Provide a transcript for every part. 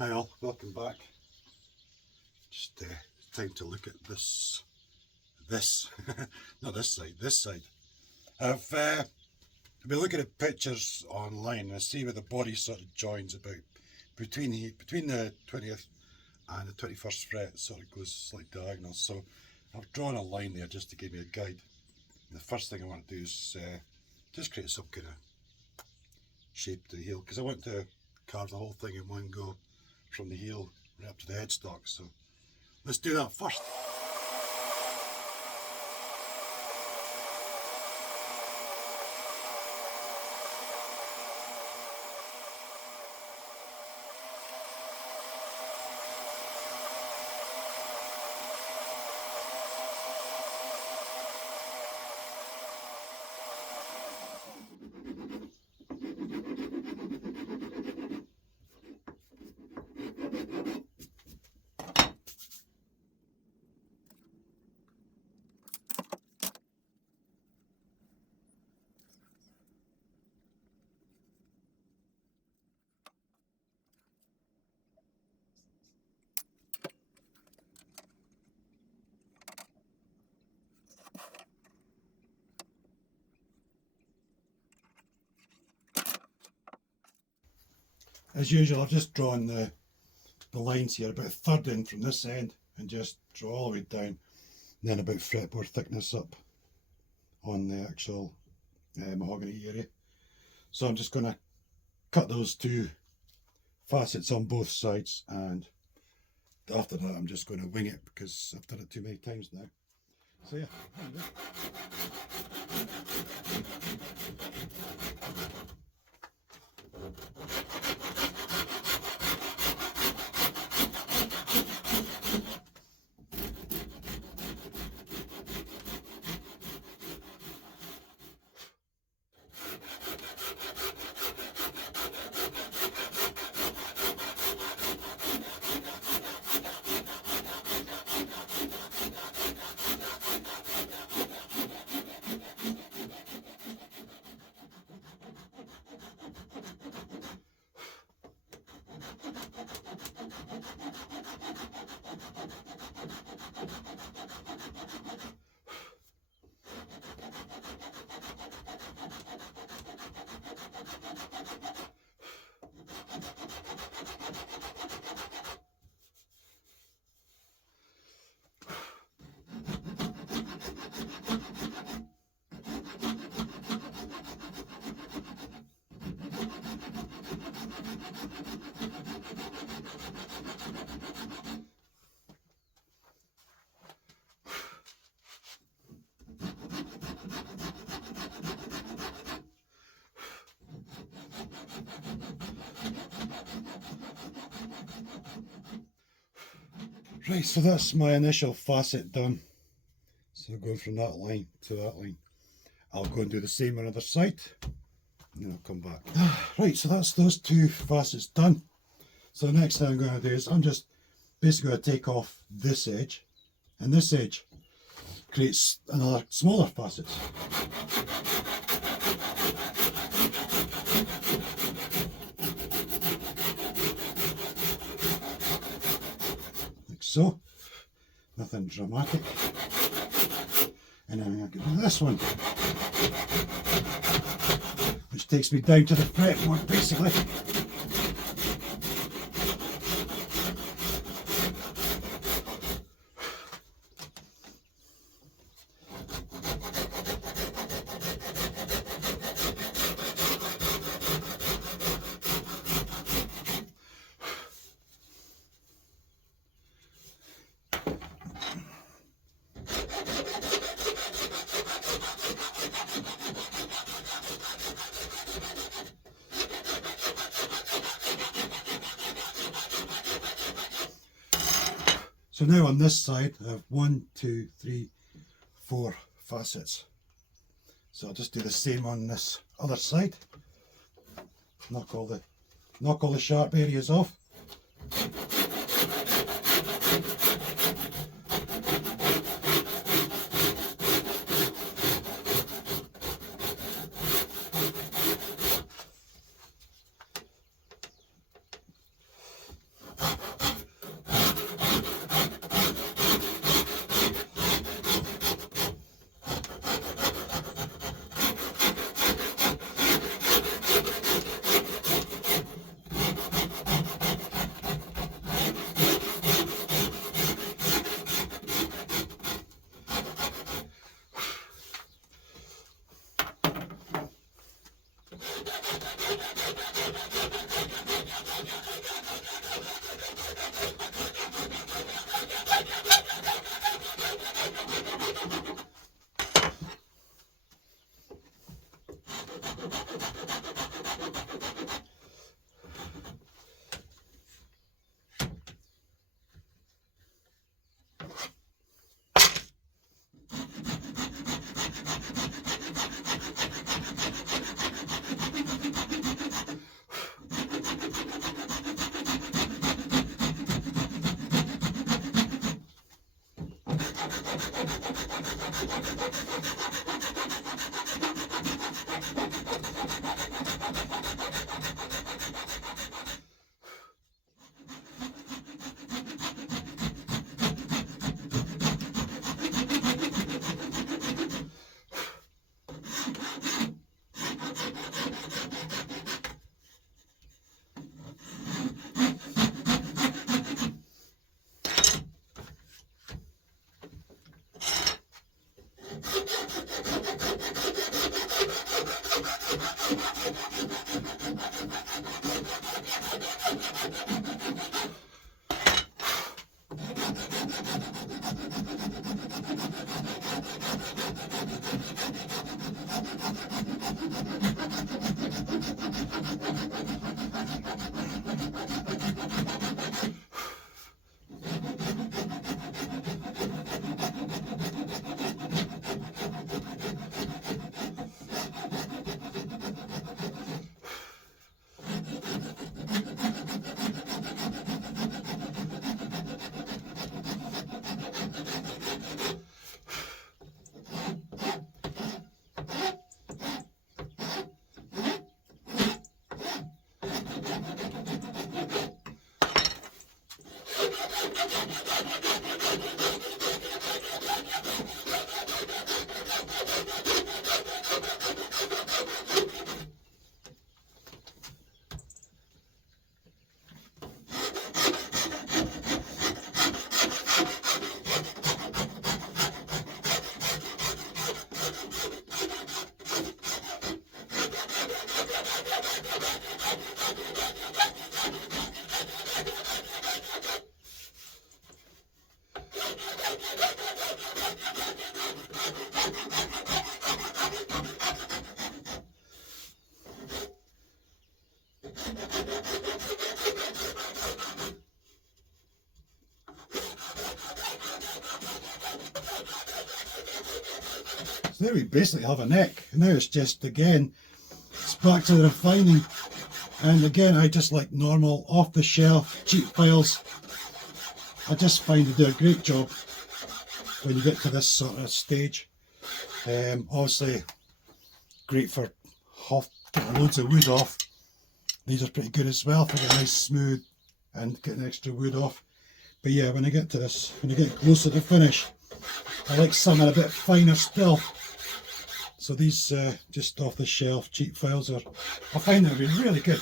Hi all, welcome back. Just time to look at this, not this side. I've been looking at pictures online and I see where the body sort of joins about between the 20th and the 21st fret, sort of goes like diagonal. So I've drawn a line there just to give me a guide. And the first thing I want to do is just create some kind of shape to the heel, because I want to carve the whole thing in one go from the heel right up to the headstock. So let's do that first. As usual, I've just drawn the lines here about a third in from this end and just draw all the way down, and then about fretboard thickness up on the actual mahogany area. So I'm just going to cut those two facets on both sides, and after that I'm just going to wing it because I've done it too many times now. So yeah. Right, so that's my initial facet done. So going from that line to that line. I'll go and do the same on the other side, and then I'll come back. Right, so that's those two facets done. So the next thing I'm going to do is I'm just basically going to take off this edge, and this edge creates another smaller facet. Like so. Nothing dramatic. And then I'm going to do this one, which takes me down to the fretboard basically. So now on this side I have 1, 2, 3, 4 facets. So I'll just do the same on this other side. Knock all the sharp areas off. So there we basically have a neck. Now it's just, again, it's back to the refining. And again, I just like normal, off-the-shelf, cheap files. I just find they do a great job when you get to this sort of stage. Obviously, great for getting loads of wood off. These are pretty good as well for getting nice smooth and getting extra wood off. But yeah, when I get to this, when you get closer to finish, I like something a bit finer still. So these just off the shelf cheap files are, I find them to be really good.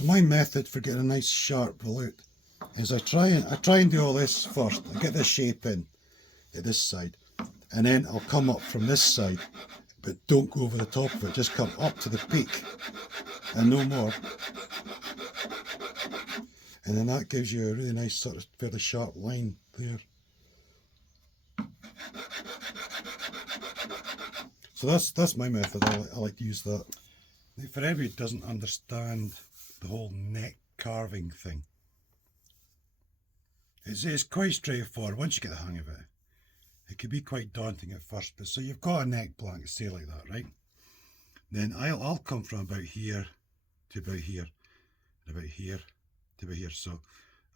So my method for getting a nice sharp volute is I try and do all this first. I get this shape in at this side, and then I'll come up from this side, but don't go over the top of it, just come up to the peak and no more. And then that gives you a really nice sort of fairly sharp line there. So that's my method. I like to use that. For anybody who doesn't understand the whole neck carving thing, it's quite straightforward once you get the hang of it. It can be quite daunting at first, but so you've got a neck blank, say like that, right? Then I'll come from about here to about here, and about here to about here. So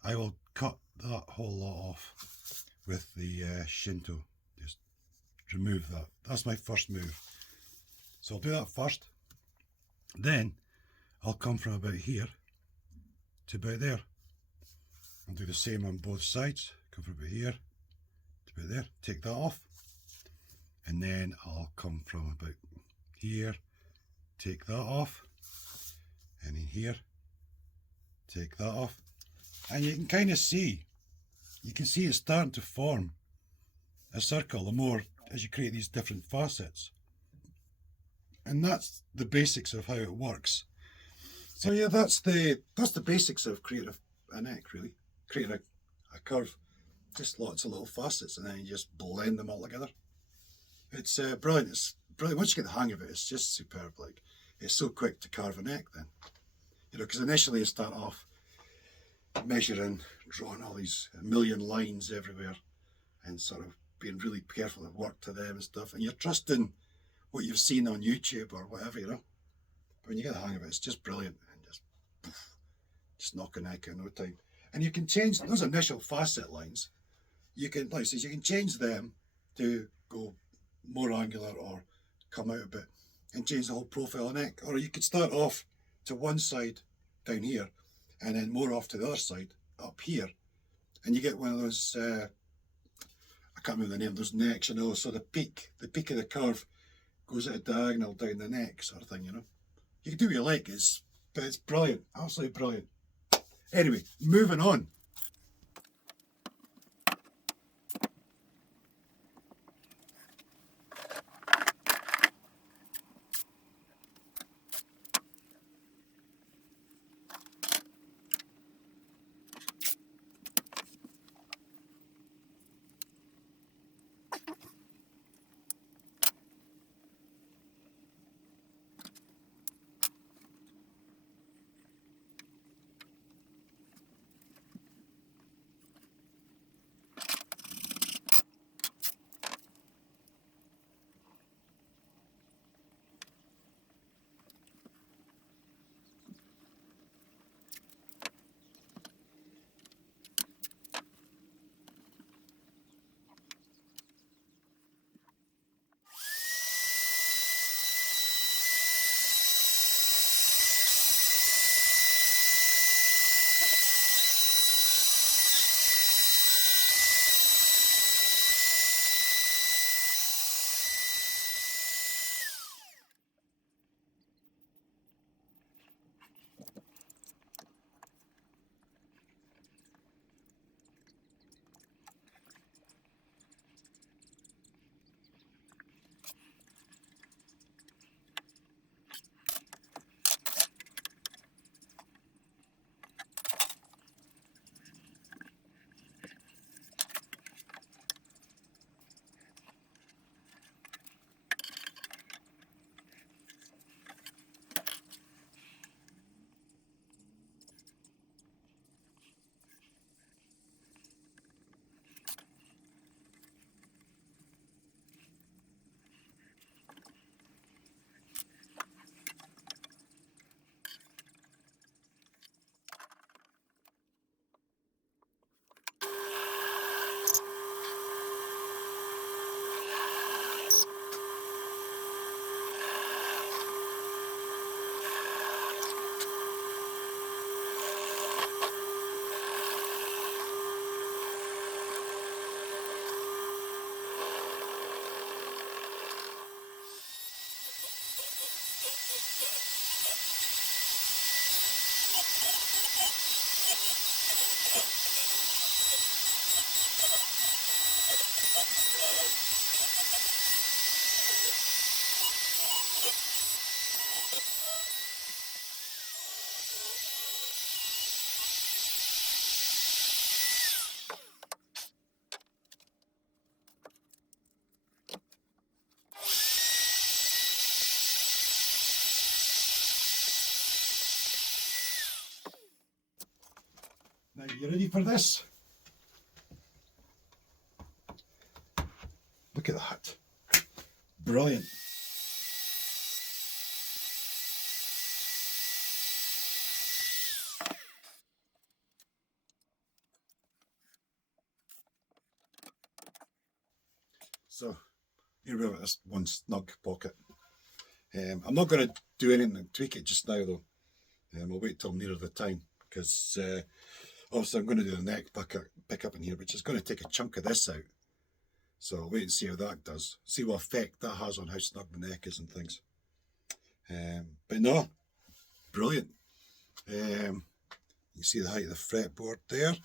I will cut that whole lot off with the Shinto. Just remove that. That's my first move. So I'll do that first. Then I'll come from about here to about there. I'll do the same on both sides. Come from about here to about there. Take that off. And then I'll come from about here, take that off. And in here, take that off. And you can kind of see, it's starting to form a circle the more as you create these different facets. And that's the basics of how it works. So yeah, that's the basics of creating a neck, really. Creating a curve. Just lots of little facets, and then you just blend them all together. It's brilliant. It's brilliant. Once you get the hang of it, it's just superb. Like, it's so quick to carve a neck then. You know, because initially you start off measuring, drawing all these million lines everywhere, and sort of being really careful to work to them and stuff. And you're trusting what you've seen on YouTube or whatever, you know. But when you get the hang of it, it's just brilliant, and just knock a neck in no time. And you can change those initial facet lines. You can, like I said, you can change them to go more angular or come out a bit and change the whole profile of the neck. Or you could start off to one side down here and then more off to the other side up here, and you get one of those I can't remember the name of those necks, you know. So the peak of the curve goes at a diagonal down the neck, sort of thing, you know. You can do what you like, but it's brilliant, absolutely brilliant. Anyway, moving on. Now, you ready for this? Look at that. Brilliant. So, here we have this one snug pocket. I'm not going to do anything to tweak it just now though. I'll wait till nearer the time because obviously I'm going to do the neck pick up in here, which is going to take a chunk of this out. So I'll wait and see how that does. See what effect that has on how snug the neck is and things. But no, brilliant. You see the height of the fretboard there.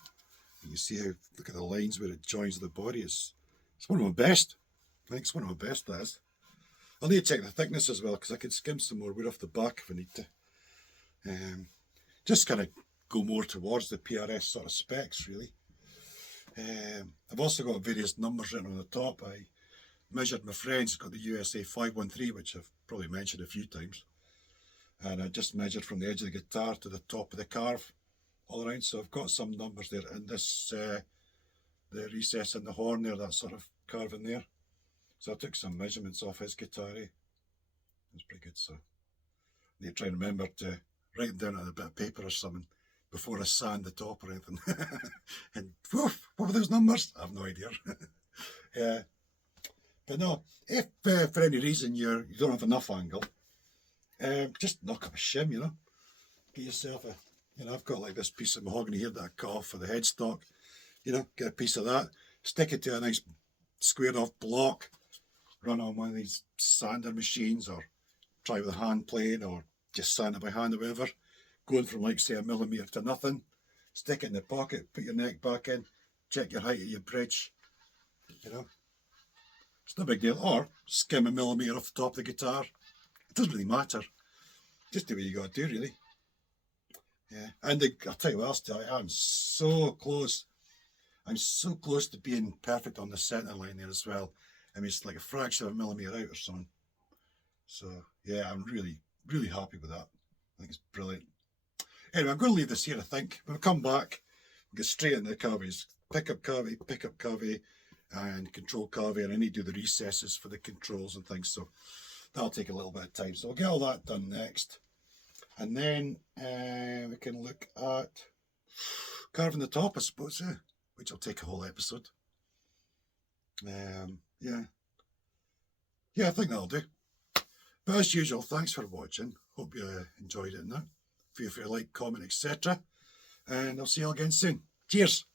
You see how, look at the lines where it joins the body. It's one of my best. I think it's one of my best, that is. I'll need to check the thickness as well because I could skim some more wood off the back if I need to. Just kind of go more towards the PRS sort of specs really. I've also got various numbers written on the top. I measured my friend's got the USA 513, which I've probably mentioned a few times. And I just measured from the edge of the guitar to the top of the carve all around. So I've got some numbers there in this, the recess in the horn there, that sort of carve in there. So I took some measurements off his guitar. That's pretty good. So I need to try and remember to write them down on a bit of paper or something before I sand the top or anything. And woof, what were those numbers? I have no idea. Yeah. But no, if for any reason you don't have enough angle, just knock up a shim, you know. Get yourself a, you know, I've got like this piece of mahogany here that I cut off for the headstock. You know, get a piece of that, stick it to a nice squared off block, run on one of these sander machines or try with a hand plane or just sand it by hand or whatever. Going from like say 1 millimetre to nothing, stick it in the pocket, put your neck back in, check your height of your bridge, you know. It's no big deal. Or skim 1 millimetre off the top of the guitar. It doesn't really matter. Just do what you got to do really. Yeah, and I'll tell you what else, I'm so close. I'm so close to being perfect on the centre line there as well. I mean, it's like a fraction of a millimetre out or something. So, yeah, I'm really, really happy with that. I think it's brilliant. Anyway, I'm going to leave this here, I think. When we come back, we'll get straight into the cavities. Pick up cavity, and control cavity, and I need to do the recesses for the controls and things. So, that'll take a little bit of time. So, we'll get all that done next. And then we can look at carving the top, I suppose, which will take a whole episode. Yeah, I think that'll do. But as usual, thanks for watching. Hope you enjoyed it now. Feel free to like, comment, etc. And I'll see you all again soon. Cheers.